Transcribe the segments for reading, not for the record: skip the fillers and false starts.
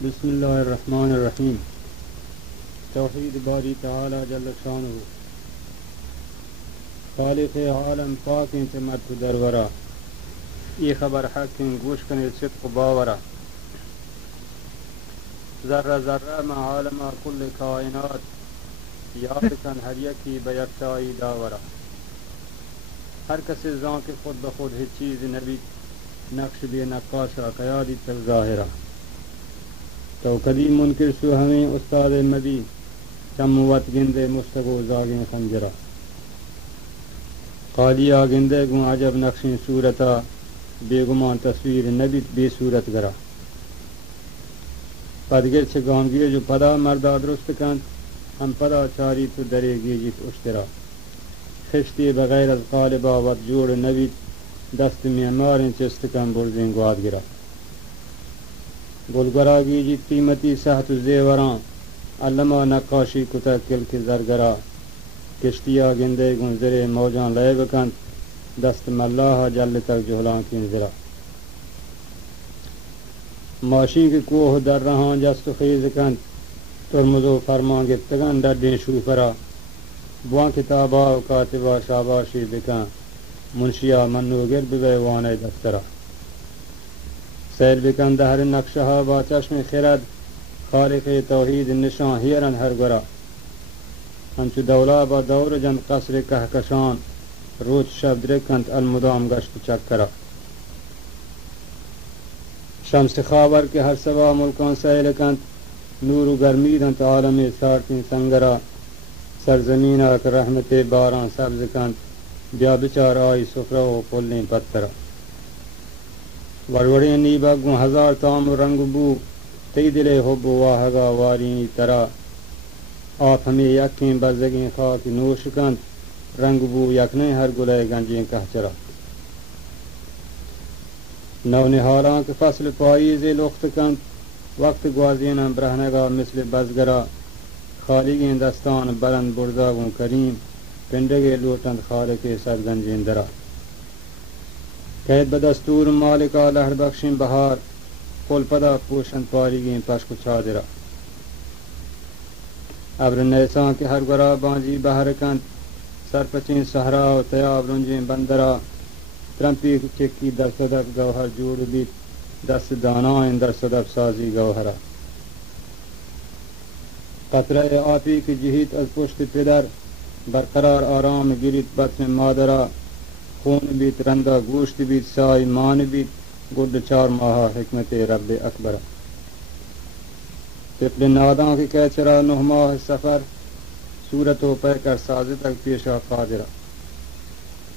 بسم اللہ الرحمن الرحیم. توحید باری تعالی جل شانہ. خالق عالم پاک انتمت درورا. یہ خبر حق گوش کن صدق باورا. ذرہ ذرہ میں عالم کل کائنات. یاد کن ہر یکی بیکتائی داورا. ہر کسی زان کے خود بخود ہی چیز نبی نقش بے نقاشا قیادی تک ظاہرہ. تو قدیم منکر شو ہمیں استاد مدی چموت گندے مستقو زاگیں خنجرہ. خالیا گندے گوں عجب نقشیں صورتا بے گمان تصویر نبی بے صورت گرا. پدگر چھ گانگیر جو پدا مردہ درست کند ہم پدا چاری تو درے گیجیت اشترا. خشتی بغیر از قالبا وقت جوڑ نبی دست معماریں چستکن برزیں گواد گرا. گلگرا گیجی قیمتی سہت زیوراں علمہ نقاشی کتا کل کے زرگرا. کشتیا گندے گنزرے موجاں لے بکند دست ملاح جل تک جہلاں کی نظرا. ماشی کے کوہ در رہاں جست خیز کند ترمزو فرمان گفتگن ڈڈیں شوفرا. بواں کتابا و کاتبہ شاباشی بکن منشیا منو گرب بیوانے دفترا. سیل بکن دہر نقشہ با چشم خرد خالق توحید نشان ہیرن ہر گرا. ہمچو دولا با دور جند قصر کہکشان روچ شب درکند المدام گشت چکرا. شمس خاور کے ہر سوا ملکان سیل کند نور و گرمیدند عالم سارتین سنگرا. سرزمین آک رحمت باران سبز کند بیا بچار آئی سفرہ و پلیں پترا. وڑوڑیں نیبا گوں ہزار تام رنگ بو تی دلے حب واہگا وارینی ترا. آپ ہمیں یکیں بزگیں خاک نوش کند رنگ بو یکنے ہر گلے گنجیں کہچرا. نو نہاراں کے فصل پائیز لخت کند وقت گوازینہ برہنگا مثل بزگرا. خالقیں دستان بلند برداگوں کریم پنڈگے لوٹند خالق سب گنجیں درا. قید بدستور مالکا لہر بخشیں بہار کل پدا پوشند پاریگیں پشک چادرا. ابر نیساں کے ہر گرا بانجی بہر کند سرپچیں صحرا و تیاب رنجیں بندرا. ترمپی چکی در صدف گوہر جوڑ بیت دست دانائیں در صدف سازی گوہرا. قطرہ آپی کی جہیت از پشت پدر برقرار آرام گریت بطن مادرا. خون بیت رندہ گوشت بیت سائی مان بیت گرد 4 ماہ حکمت رب اکبر. طفل ناداں کی کیچرا 9 ماہ سفر صورت و پیکر ساز تک پیشا قادرہ.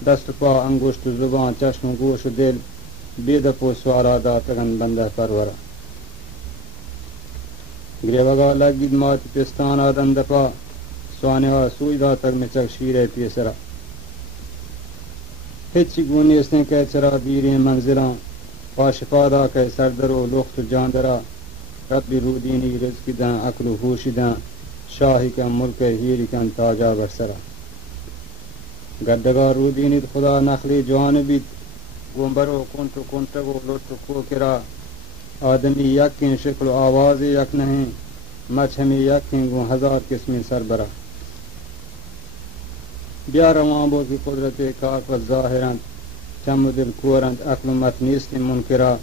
دست پا انگشت زبان چشم گوش دل بید پو سوالادا تگن بندہ پرورا. گریوگا لگید مات پستانا دندپا سوانہا سوئدہ تک مچک شیر پیسرا. ہچی گونی اس نے کیچرا بیریں منزلاں پاشفادا کے سردر و لخت جاندرا. ربی رودینی رزق داں عقل و ہوش داں شاہی کا ملک ہیری کن تاجا برسرا. گدگا رودینی خدا نخلی جوان بیت گومبرو کنٹو کنٹگو لطو کوکرا. آدمی یکیں شکل و آواز یک نہیں مچھ ہمیں یکیں گو 1000 قسمیں سربرا. بیا روان بو کی قدرت کاک و ظاہرند چم دل کورند عقل مت نیست منکرا.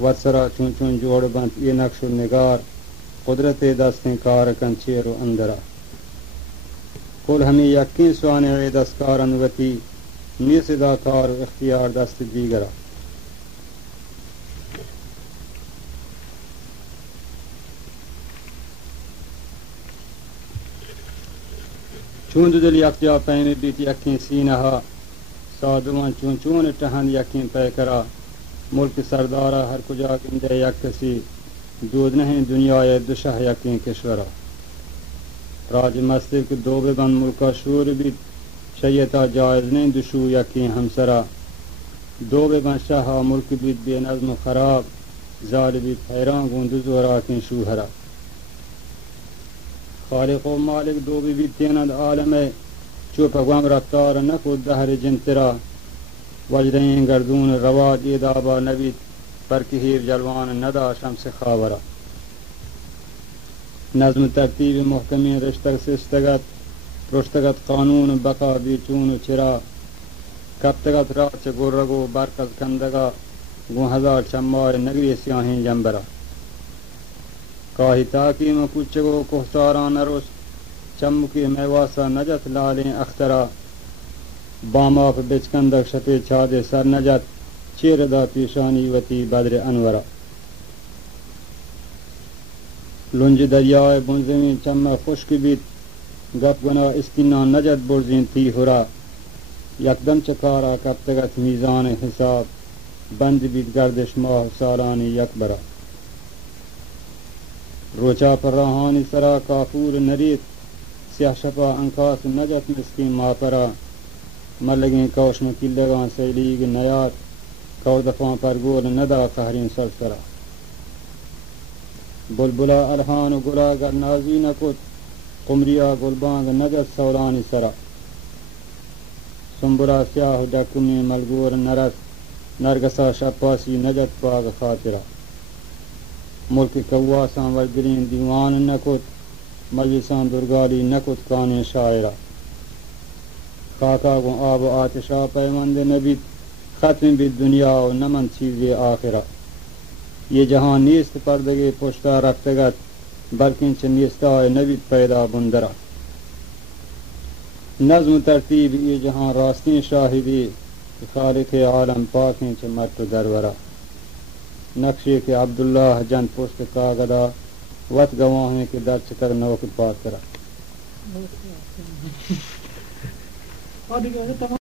وسرا چون چون جوڑ بند یہ نقش و نگار قدرت دستیں کارکن چیر و اندرا. کل ہمیں یقین سوانع دستکارن وتی نیس دا کار و اختیار دست دیگرا. چون دل یکجا پین بیت یقین سینہا سادوان چون چون ٹہن یقین پے کرا. ملک سردارا ہر کجا گندے یک کسی دود نہیں دنیا دشہ یقین کشورا. راج مستق دو بند ملکا شور بیت شیطہ جائز نہیں دشو یقین ہمسرا. دو بند شاہ ملک بیت بے نظم و خراب زال بیت حیران گوند زورا کین شوہرا. خالق و مالک دو بھی تینند عالم چوپ غم رفتار نکو دہر جنترا. وجدیں گردون رواد ایدابا نبی پر کہیر جلوان ندا شمس خاورا. نظم ترتیب محکمی رشتگ سستگت پرشتگت قانون بقا بیچون چرا کبتگت رات گرگو برقز کندگا گو ہزار چمائے نگری سیاہیں جنبرا کاہی تاکیم کچگو کوہساران نرس چمکی میواسا نجت لالیں اخترا باماپ بچکندک شپے چھادے سر نجت چیردہ پیشانی وتی بدر انورا لنج دریائے بنزمین چمہ خشک بیت گپ گنا اسکنا نجت برزین تی ہرا یکدم چکارا کبتگت میزان حساب بند بیت گردش ماہ سالانی یکبرا روچا پر راہانی سرا کافور نریت سیاہ شپا انکاس نجت مسکین ماپرا ملگیں کوش میں کلگاں سیلیگ نیات کو دفاں پر گول ندا قہرین سرسرا بلبلا الہان گلا گر نازی نکت قمریا گلبانگ نجت سولانی سرا سنبرا سیاہ ڈکمی ملگور نرس نرگسا شپاسی نجت پاگ خاطرہ ملک کواساں ورگرین دیوان نکت مجلساں درگالی نکت کان شاعرہ خاکا گو آب آتشا پیمند نبیت ختم بھی دنیا و نمن چیز آخرہ یہ جہاں نیست پردگے پشتا رفتگت بلکن نیستا نبیت پیدا بندرہ نظم ترتیب یہ جہاں راستین شاہدی خالق عالم پاکیں چ مرت درورہ نقشے کے عبداللہ جن پشت کاغدہ وط گواہیں کے در چکر نوک پاک کرا